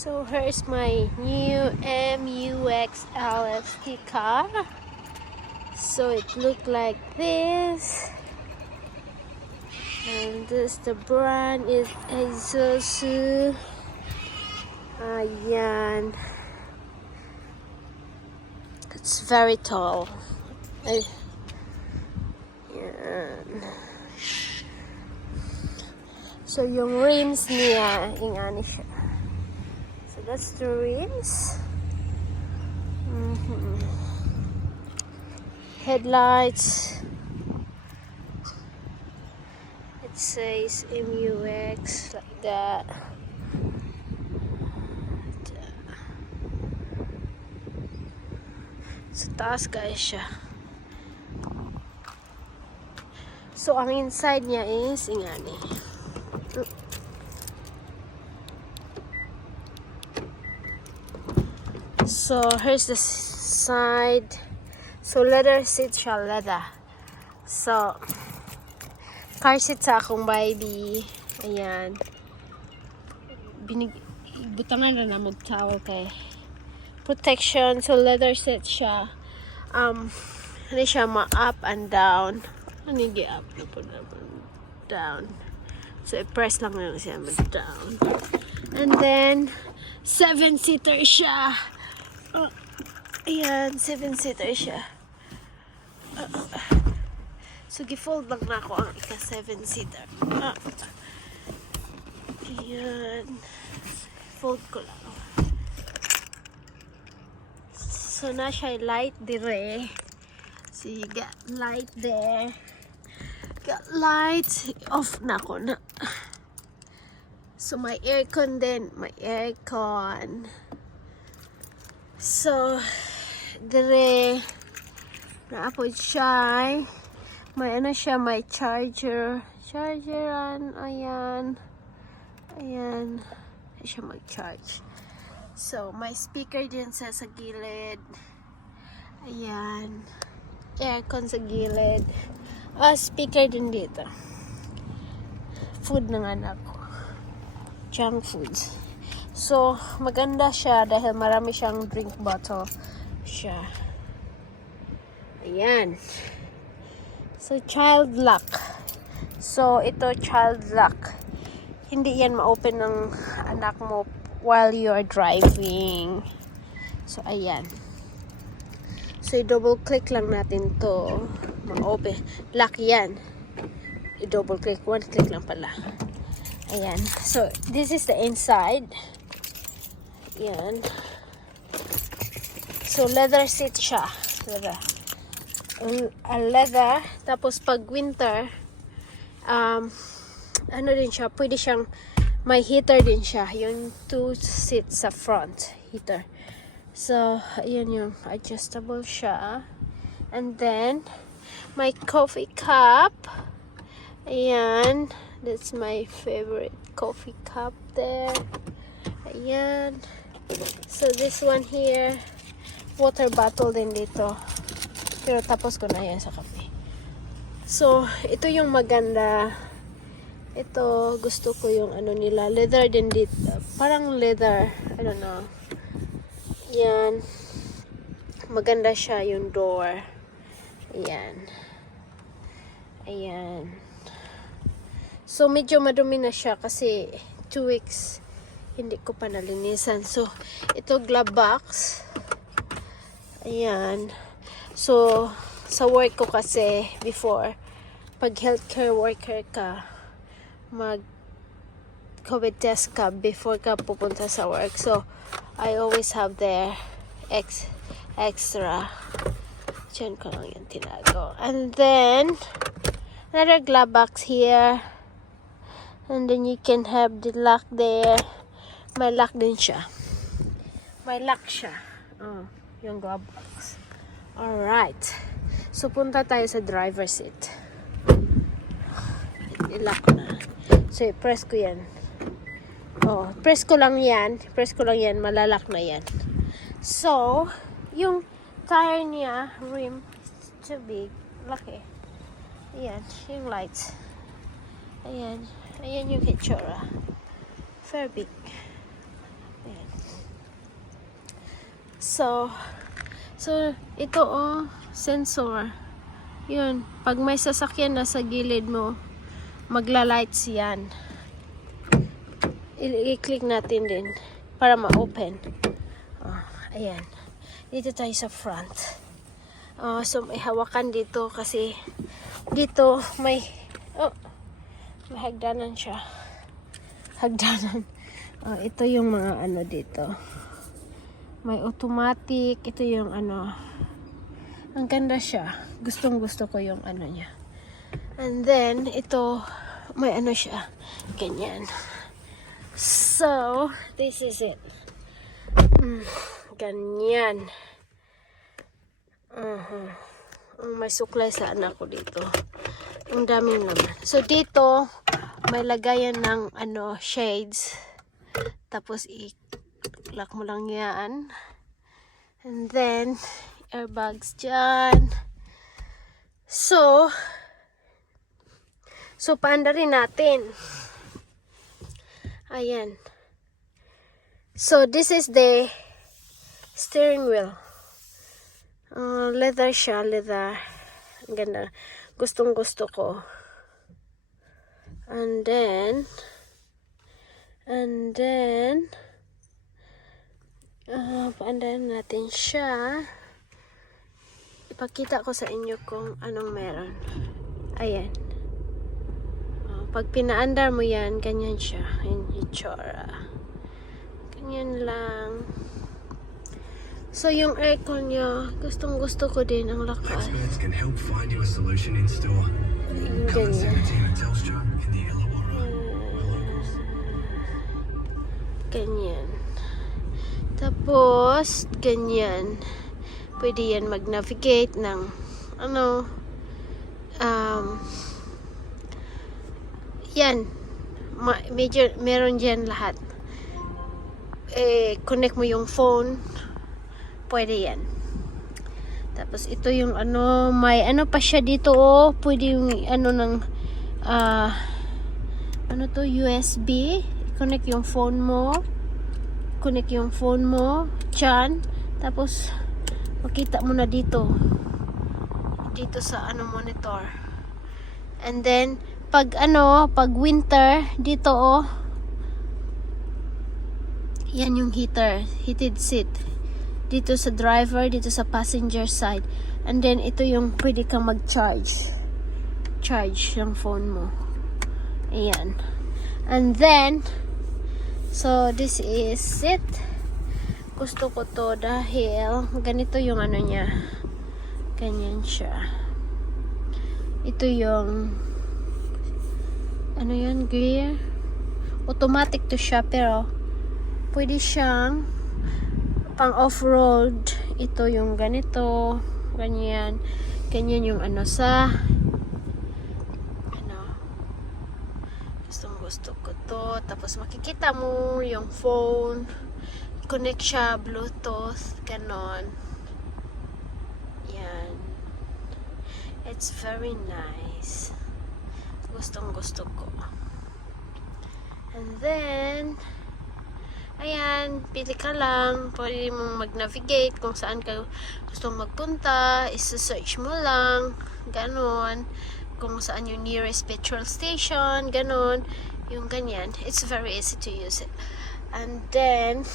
So here's my new MUX LFT car. So it looked like this. And this, the brand is Isuzu. Ayan. It's very tall. Ayan. So yung rims niya, ingani siya. So that's the rims. Headlights. It says MUX like that. Sa taas guys siya. So ang inside niya is ingani. So here's the side. So leather seat siya, leather. So car seat sa akong baby. Ayan. Butangan na naman towel kay protection. So leather seat siya. Hindi siya ma-up and down. Ano yung up na po naman? Down. So i-press lang na siya down. And then 7-seater siya. Ayan, 7-seater siya. So, gifold lang na ako ang ika 7-seater. Ayan. Fold ko lang. So, na siya light dire. So, you got light there. Got light. Off na ako na. So, may aircon din. May aircon. So, dire. Naapod siya. May ano siya, may charger. Chargeran, ayan. Ayan. Ay siya mag-charge. So, may speaker din sa gilid. Ayan. Aircon sa gilid. Speaker din dito. Food ng anak ko. Junk foods. So, maganda siya dahil marami siyang drink bottle siya. Ayan. So, child lock. So, ito child lock. Hindi yan ma-open ng anak mo while you are driving. So, ayan. So, i-double click lang natin to. Ma-open. Lock yan. I-double click. One click lang pala. Ayan. So, this is the inside. Ayan. So, leather seat siya. Leather. Leather. Tapos pag winter, ano din siya, pwede siyang, may heater din siya. Yung 2 seats sa front, heater. So, ayan yung adjustable siya. And then, my coffee cup. Ayan. That's my favorite coffee cup there. Ayan. So, this one here, water bottle din dito. Pero tapos ko na yan sa kape. So, ito yung maganda. Ito, gusto ko yung ano nila. Leather din dito. Parang leather. I don't know. Yan. Maganda siya yung door. Ayan. Ayan. So, medyo madumi na siya kasi 2 weeks hindi ko pa nalinisan. So, ito glove box. Ayan. So, sa work ko kasi before, pag healthcare worker ka, mag-COVID test ka before ka pupunta sa work. So, I always have there extra. Diyan ko lang yung tinago. And then, another glove box here. And then you can have the lock there. May lock din siya. May lock siya. Oh, yung glove box. Alright. So, punta tayo sa driver seat. I-lock na. So, i-press ko yan. Oh, press ko lang yan. Press ko lang yan. Malalak na yan. So, yung tire niya, rim, is too big. Laki. Ayan. Yung lights. Ayan. Ayan yung hitsura. Very big. Ayan. So ito sensor. Yun, pag may sasakyan na sa gilid mo, magla-lights yan. I-click natin din para ma-open. Ayan. Dito tayo sa front. So may hawakan dito kasi dito may hagdanan siya. Hagdanan. Ito yung mga ano dito. May automatic. Ito yung ano. Ang ganda siya. Gustong gusto ko yung ano niya. And then, ito, may ano siya. Ganyan. So, this is it. Ganyan. May suklay sa anak ko dito. Ang daming laman. So, dito, may lagayan ng ano, shades. Tapos, i-lock mo lang yan. And then, airbags dyan. So, paanda rin natin. Ayan. So, this is the steering wheel. Leather siya, leather. Ang ganda. Gustong gusto ko. And then, paandahan natin siya. Ipakita ko sa inyo kung anong meron. Ayan. Pag pinaandar mo yan, ganyan siya. Yung itsura. Ganyan lang. So, yung aircon niya, gustong gusto ko din ang lakas. Experts can help find you a solution in store. Come and see the team at Telstra in the Illawarra. Ganyan. Tapos, ganyan. Pwede yan mag-navigate ng ano, yan. Major, meron dyan lahat. Connect mo yung phone. Pwede yan. Tapos, ito yung ano, may ano pa siya dito, pwede yung ano ng, ano to, USB. Connect yung phone mo. Connect yung phone mo. Dyan. Tapos, makita mo na dito. Dito sa ano, monitor. And then, pag winter, dito yan yung heated seat. Dito sa driver, dito sa passenger side. And then, ito yung pwede kang mag-charge. Charge yung phone mo. Ayan. And then, so, this is it. Gusto ko to dahil ganito yung ano niya. Ganyan siya. Ito yung ano yan, gear. Automatic to siya pero pwede siyang pang off-road. Ito yung ganito. Ganyan. Ganyan yung ano sa ano. Gusto ko to. Tapos makikita mo yung phone. Connect siya, Bluetooth. Ganon. Yan. It's very nice. Gustong gusto ko. And then, ayan, pili ka lang. Pwede mong mag-navigate kung saan ka gustong magpunta. Isa-search mo lang. Ganon. Kung saan yung nearest petrol station. Ganon. Yung ganyan. It's very easy to use it. And then,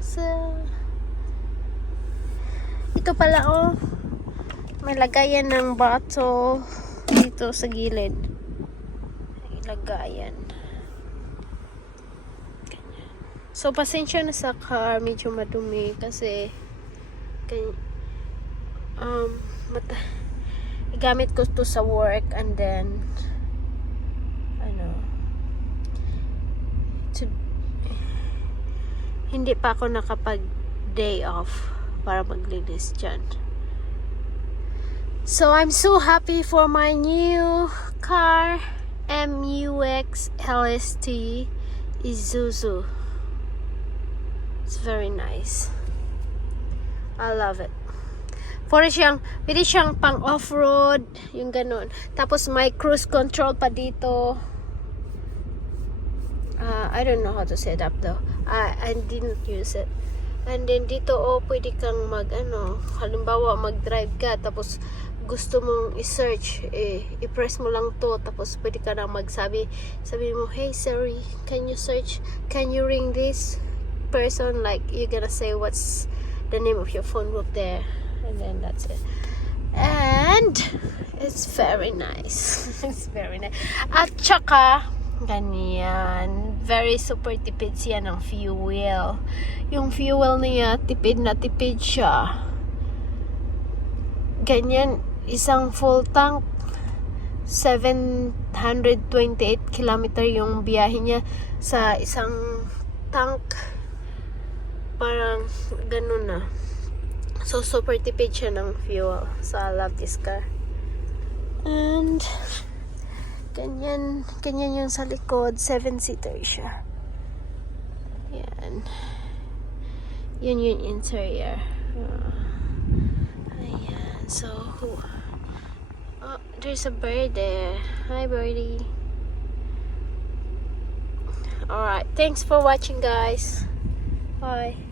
so, ito pala may lagayan ng bottle dito sa gilid. Lagayan. So, pasensya na sa car, medyo madumi kasi gamit ko to sa work and then hindi pa ako nakapag day off para maglinis dyan. So, I'm so happy for my new car, MUX LST Isuzu. It's very nice. I love it. Pwede siyang pang off-road, yung ganun. Tapos may cruise control pa dito. I don't know how to set up though. I didn't use it. And then dito, pwede kang halimbawa mag-drive ka, tapos gusto mong i-search, i-press mo lang to, tapos pwede ka na sabi mo, hey Siri, can you search, can you ring this person, like you're gonna say what's the name of your phone book there, and then that's it. And it's very nice. It's very nice. At saka ganyan, very super tipid siya ng fuel. Yung fuel niya, tipid na tipid siya. Ganyan, isang full tank, 728 kilometer yung biyahe niya sa isang tank. Parang ganun na. So, super tipid siya ng fuel. So, I love this car. And ganyan yung sa likod, 7-seater siya. Yan. Yun yung interior. Ayan. So, there's a bird there. Hi, birdie. Alright. Thanks for watching, guys. Bye.